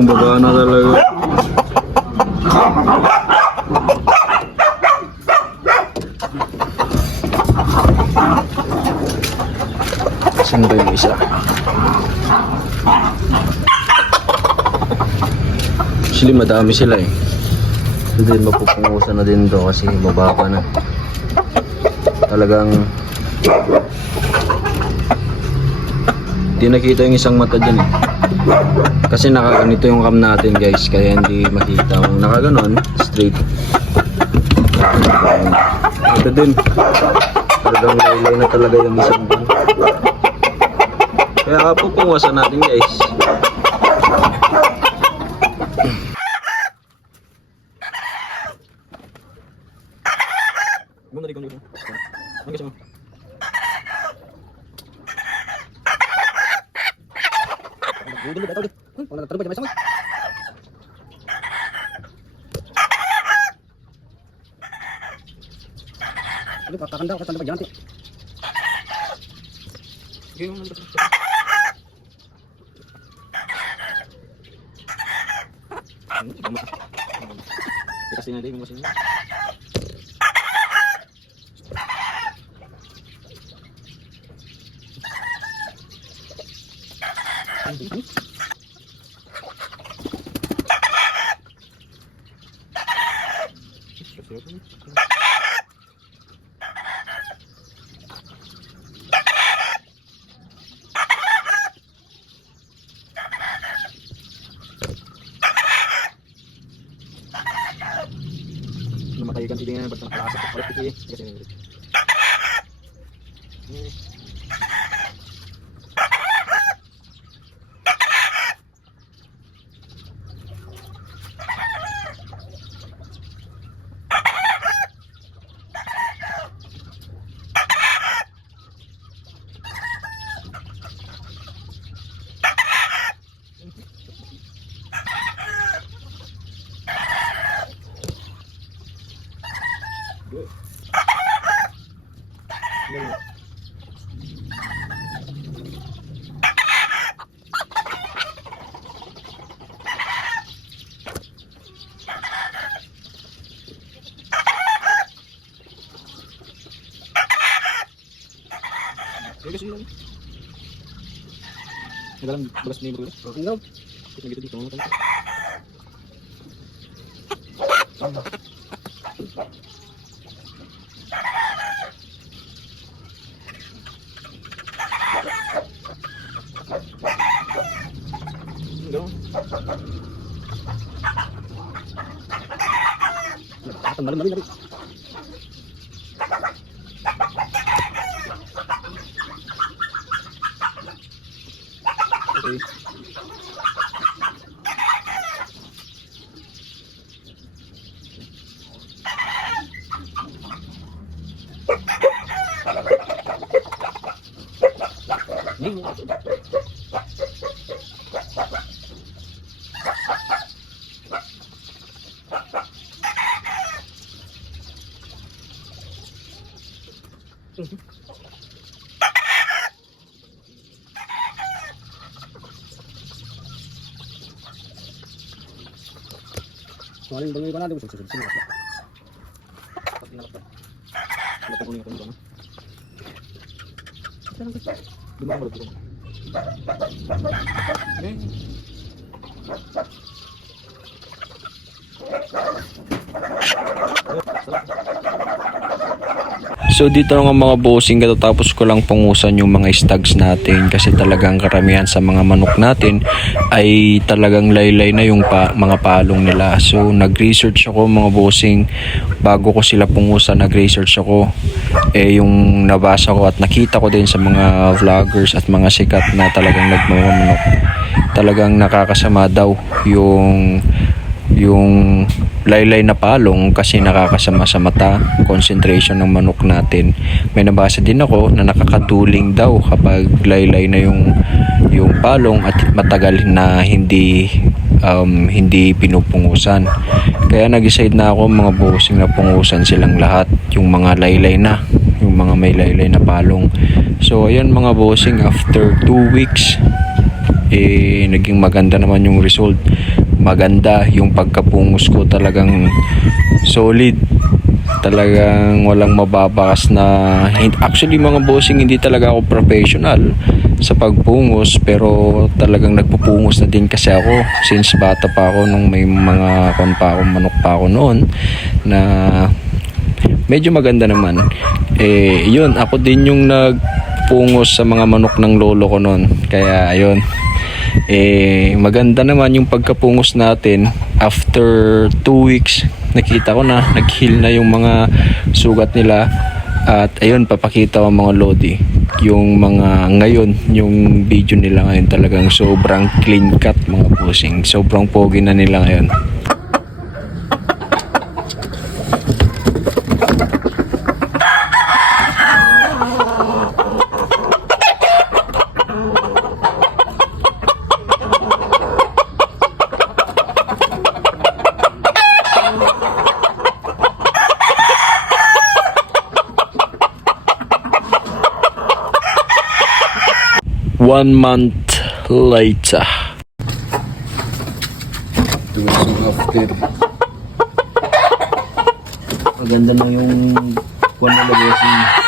Bagang baba na talaga. Saan ba yung isa? Actually madami sila eh. So din mapupungusan na din to kasi mababa na. Talagang di nakita yung isang mata dyan eh. Kasi nakaganito yung cam natin guys, kaya hindi makita. Kung nakaganon, straight. Ito din. Talagang laylay na talaga yung isang ban. Kaya pupungusan natin guys. Namatay kan tingin na ba't nakakasap ko ulit kasi dalam belas ni bro. Enggak. Kita gitu gitu kan. Enggak. Malam-malam tadi. Soalnya bagi mana ada sini sini mas. So dito nga mga bossing, katatapos ko lang pungusan yung mga stags natin kasi talagang karamihan sa mga manok natin ay talagang laylay na yung mga palong nila. So nag-research ako mga bossing bago ko sila pungusan, nag-research ako yung nabasa ko at nakita ko din sa mga vloggers at mga sikat na talagang nagmamanok. Talagang nakakasama daw yung laylay na palong kasi nakakasama sa mata, concentration ng manok natin. May nabasa din ako na nakakatuling daw kapag laylay na yung palong at matagal na hindi pinupungusan. Kaya nag-decide na ako mga bossing na pungusan silang lahat, yung mga laylay na, yung mga may laylay na palong. So ayan mga bossing, after 2 weeks naging maganda naman yung result. Maganda yung pagkapungos ko, talagang solid, talagang walang mababakas na. Actually mga bossing, hindi talaga ako professional sa pagpungos, pero talagang nagpupungos na din kasi ako since bata pa ako, nung may mga manok pa ako noon na medyo maganda naman. Yun, ako din yung nagpungos sa mga manok ng lolo ko noon, kaya ayun, maganda naman yung pagkapungos natin. After 2 weeks nakita ko na nag-heal na yung mga sugat nila. At ayun, papakita ko mga lodi yung mga ngayon, yung video nila ngayon, talagang sobrang clean cut mga bossing, sobrang pogi na nila ngayon. One month later. 2 weeks after. Maganda na yung kuwan na bossing.